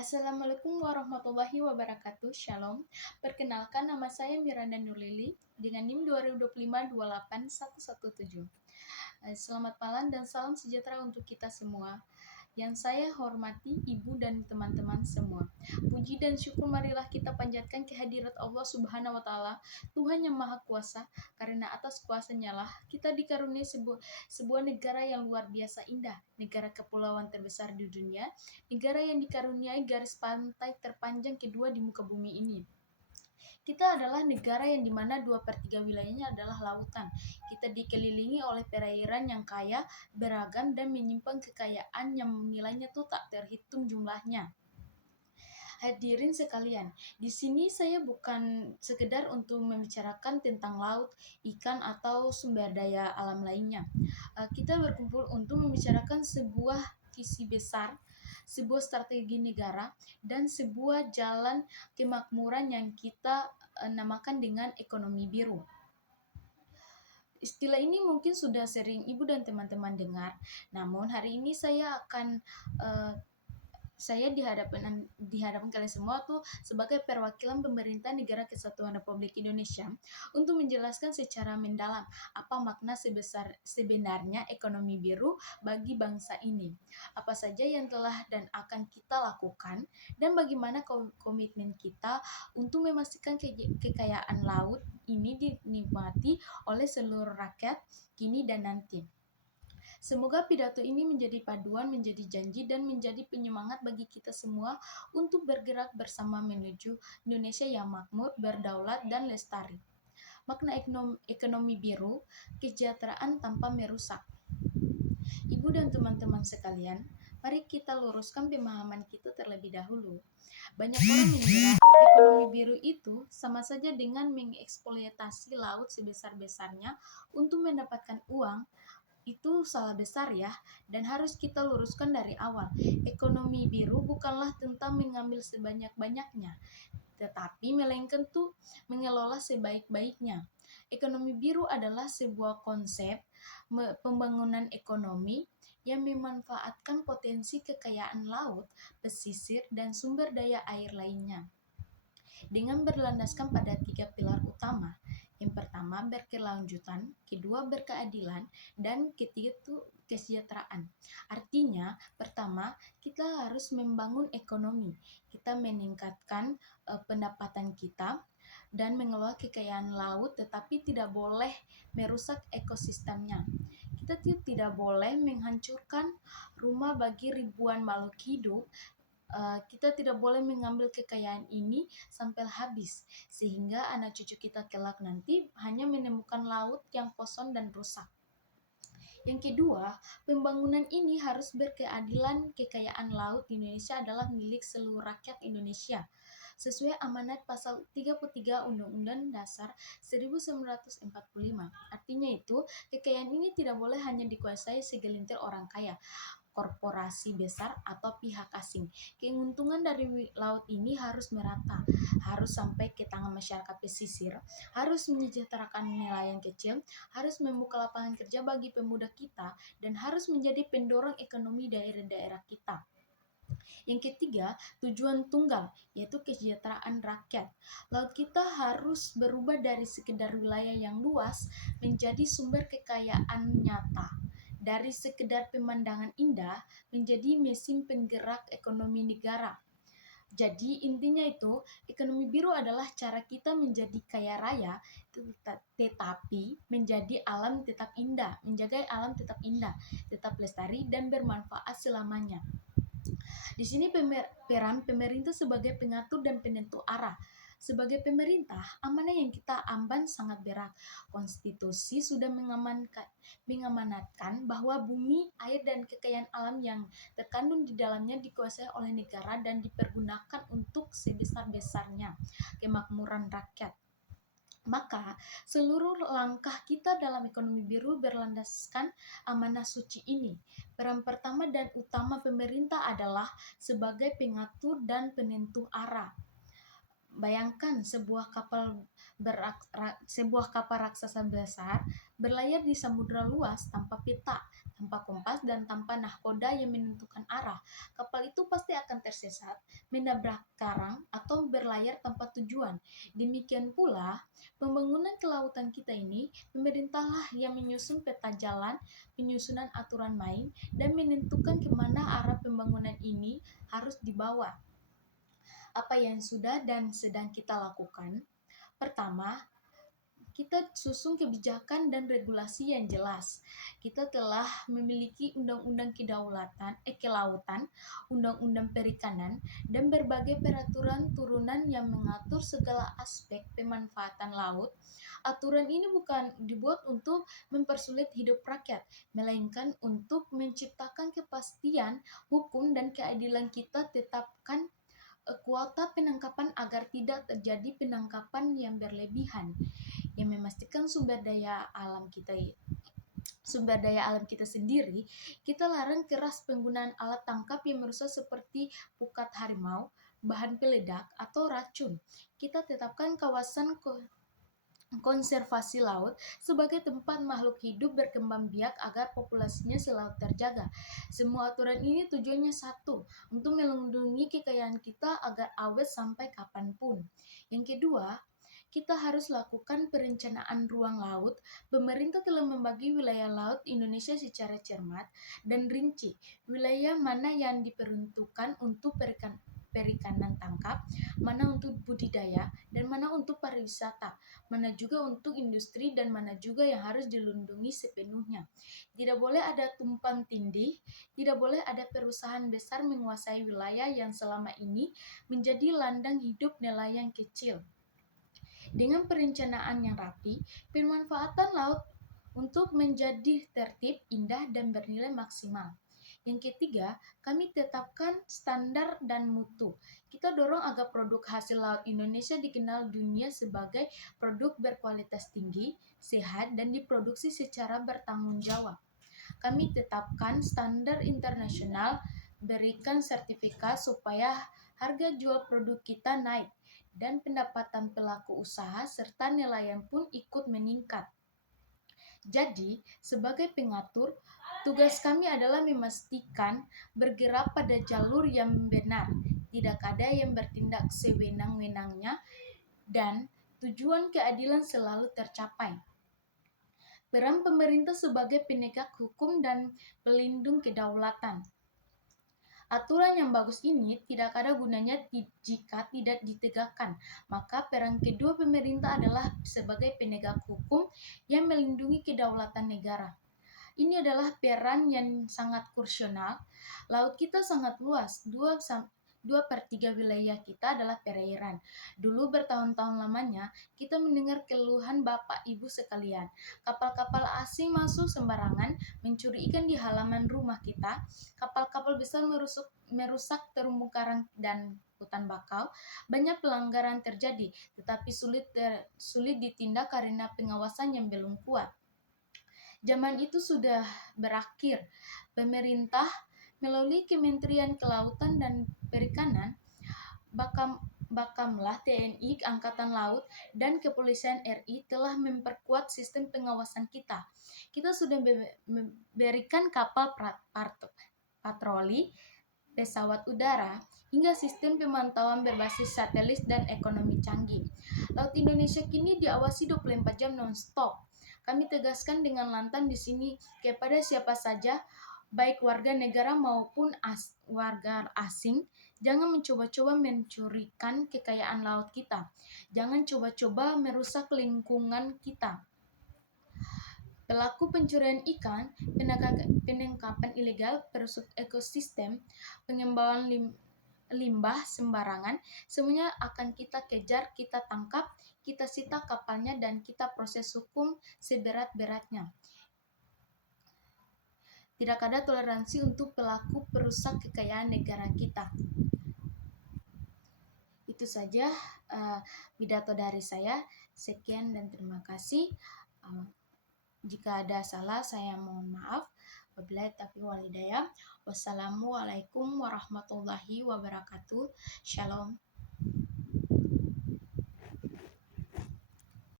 Assalamualaikum warahmatullahi wabarakatuh. Shalom. Perkenalkan, nama saya Miranda Nurlili dengan NIM 2025-28117. Selamat malam dan salam sejahtera untuk kita semua. Yang saya hormati ibu dan teman-teman semua. Puji dan syukur marilah kita panjatkan kehadirat Allah Subhanahu wa taala, Tuhan yang Maha Kuasa, karena atas kuasa-Nya lah kita dikaruniai sebuah negara yang luar biasa indah, negara kepulauan terbesar di dunia, negara yang dikaruniai garis pantai terpanjang kedua di muka bumi ini. Kita adalah negara yang dimana 2/3 wilayahnya adalah lautan. Kita dikelilingi oleh perairan yang kaya, beragam, dan menyimpan kekayaan yang nilainya tuh tak terhitung jumlahnya. Hadirin sekalian, di sini saya bukan sekedar untuk membicarakan tentang laut, ikan, atau sumber daya alam lainnya. Kita berkumpul untuk membicarakan sebuah visi besar, sebuah strategi negara, dan sebuah jalan kemakmuran yang kita namakan dengan ekonomi biru. Istilah ini mungkin sudah sering ibu dan teman-teman dengar, namun hari ini saya di hadapan kalian semua tuh sebagai perwakilan pemerintah Negara Kesatuan Republik Indonesia untuk menjelaskan secara mendalam apa makna sebenarnya ekonomi biru bagi bangsa ini. Apa saja yang telah dan akan kita lakukan dan bagaimana komitmen kita untuk memastikan kekayaan laut ini dinikmati oleh seluruh rakyat kini dan nanti. Semoga pidato ini menjadi paduan, menjadi janji, dan menjadi penyemangat bagi kita semua untuk bergerak bersama menuju Indonesia yang makmur, berdaulat, dan lestari. Makna ekonomi biru, kesejahteraan tanpa merusak. Ibu dan teman-teman sekalian, mari kita luruskan pemahaman kita terlebih dahulu. Banyak orang mengira ekonomi biru itu sama saja dengan mengeksploitasi laut sebesar-besarnya untuk mendapatkan uang. Itu salah besar ya, dan harus kita luruskan dari awal. Ekonomi biru bukanlah tentang mengambil sebanyak-banyaknya, tetapi melainkan tuh mengelola sebaik-baiknya. Ekonomi biru adalah sebuah konsep pembangunan ekonomi yang memanfaatkan potensi kekayaan laut, pesisir, dan sumber daya air lainnya dengan berlandaskan pada 3 pilar utama. Yang pertama berkelanjutan, kedua berkeadilan, dan ketiga itu kesejahteraan. Artinya, pertama kita harus membangun ekonomi, kita meningkatkan pendapatan kita dan mengelola kekayaan laut, tetapi tidak boleh merusak ekosistemnya. Kita tidak boleh menghancurkan rumah bagi ribuan makhluk hidup. Kita tidak boleh mengambil kekayaan ini sampai habis, sehingga anak cucu kita kelak nanti hanya menemukan laut yang kosong dan rusak. Yang kedua, pembangunan ini harus berkeadilan. Kekayaan laut di Indonesia adalah milik seluruh rakyat Indonesia, sesuai amanat pasal 33 Undang-Undang Dasar 1945. Artinya itu, kekayaan ini tidak boleh hanya dikuasai segelintir orang kaya, korporasi besar, atau pihak asing. Keuntungan dari laut ini harus merata, harus sampai ke tangan masyarakat pesisir, harus menyejahterakan nelayan kecil, harus membuka lapangan kerja bagi pemuda kita, dan harus menjadi pendorong ekonomi daerah-daerah kita. Yang ketiga, tujuan tunggal, yaitu kesejahteraan rakyat. Laut kita harus berubah dari sekedar wilayah yang luas menjadi sumber kekayaan nyata. Dari sekedar pemandangan indah menjadi mesin penggerak ekonomi negara. Jadi intinya itu, ekonomi biru adalah cara kita menjadi kaya raya, tetapi menjadi alam tetap indah, menjaga alam tetap indah, tetap lestari dan bermanfaat selamanya. Di sini peran pemerintah sebagai pengatur dan penentu arah. Sebagai pemerintah, amanah yang kita amban sangat berat. Konstitusi sudah mengamanatkan bahwa bumi, air, dan kekayaan alam yang terkandung di dalamnya dikuasai oleh negara dan dipergunakan untuk sebesar-besarnya kemakmuran rakyat. Maka, seluruh langkah kita dalam ekonomi biru berlandaskan amanah suci ini. Peran pertama dan utama pemerintah adalah sebagai pengatur dan penentu arah. Bayangkan sebuah kapal raksasa besar berlayar di samudra luas tanpa peta, tanpa kompas, dan tanpa nahkoda yang menentukan arah. Kapal itu pasti akan tersesat, menabrak karang atau berlayar tanpa tujuan. Demikian pula, pembangunan kelautan kita ini, pemerintahlah yang menyusun peta jalan, penyusunan aturan main, dan menentukan kemana arah pembangunan ini harus dibawa. Apa yang sudah dan sedang kita lakukan? Pertama, kita susun kebijakan dan regulasi yang jelas. Kita telah memiliki undang-undang kelautan, undang-undang perikanan, dan berbagai peraturan turunan yang mengatur segala aspek pemanfaatan laut. Aturan ini bukan dibuat untuk mempersulit hidup rakyat, melainkan untuk menciptakan kepastian hukum dan keadilan. Kita tetapkan kuota penangkapan agar tidak terjadi penangkapan yang berlebihan, yang memastikan sumber daya alam kita sendiri. Kita larang keras penggunaan alat tangkap yang merusak seperti pukat harimau, bahan peledak, atau racun. Kita tetapkan kawasan konservasi laut sebagai tempat makhluk hidup berkembang biak agar populasinya selalu terjaga. Semua aturan ini tujuannya satu, untuk melindungi kekayaan kita agar awet sampai kapanpun. Yang kedua, kita harus lakukan perencanaan ruang laut. Pemerintah telah membagi wilayah laut Indonesia secara cermat dan rinci. Wilayah mana yang diperuntukkan untuk perikanan tangkap, mana untuk budidaya, dan mana untuk pariwisata, mana juga untuk industri, dan mana juga yang harus dilindungi sepenuhnya. Tidak boleh ada tumpang tindih, tidak boleh ada perusahaan besar menguasai wilayah yang selama ini menjadi ladang hidup nelayan kecil. Dengan perencanaan yang rapi, pemanfaatan laut untuk menjadi tertib, indah, dan bernilai maksimal. Yang ketiga, kami tetapkan standar dan mutu. Kita dorong agar produk hasil laut Indonesia dikenal dunia sebagai produk berkualitas tinggi, sehat, dan diproduksi secara bertanggung jawab. Kami tetapkan standar internasional, berikan sertifikat supaya harga jual produk kita naik, dan pendapatan pelaku usaha serta nelayan pun ikut meningkat. Jadi, sebagai pengatur, tugas kami adalah memastikan bergerak pada jalur yang benar, tidak ada yang bertindak sewenang-wenangnya, dan tujuan keadilan selalu tercapai. Peran pemerintah sebagai penegak hukum dan pelindung kedaulatan. Aturan yang bagus ini tidak ada gunanya jika tidak ditegakkan. Maka peran kedua pemerintah adalah sebagai penegak hukum yang melindungi kedaulatan negara. Ini adalah peran yang sangat krusial. Laut kita sangat luas, 2/3 wilayah kita adalah perairan. Dulu bertahun-tahun lamanya kita mendengar keluhan Bapak Ibu sekalian. Kapal-kapal asing masuk sembarangan, mencuri ikan di halaman rumah kita. Kapal-kapal besar merusak terumbu karang dan hutan bakau. Banyak pelanggaran terjadi, tetapi sulit ditindak karena pengawasan yang belum kuat. Zaman itu sudah berakhir. Pemerintah melalui Kementerian Kelautan dan Perikanan, Bakamlah TNI, Angkatan Laut, dan Kepolisian RI telah memperkuat sistem pengawasan kita. Kita sudah berikan kapal patroli, pesawat udara, hingga sistem pemantauan berbasis satelit dan ekonomi canggih. Laut Indonesia kini diawasi 24 jam non-stop. Kami tegaskan dengan lantang di sini kepada siapa saja, baik warga negara maupun warga asing, jangan mencoba-coba mencurikan kekayaan laut kita. Jangan coba-coba merusak lingkungan kita. Pelaku pencurian ikan, penangkapan ilegal, perusak ekosistem, pengembalian limbah sembarangan, semuanya akan kita kejar, kita tangkap, kita sita kapalnya, dan kita proses hukum seberat-beratnya. Tidak ada toleransi untuk pelaku perusak kekayaan negara kita. Itu saja pidato dari saya. Sekian dan terima kasih. Jika ada salah, saya mohon maaf. Wabillahi taufiq wal hidayah. Wassalamualaikum warahmatullahi wabarakatuh. Shalom.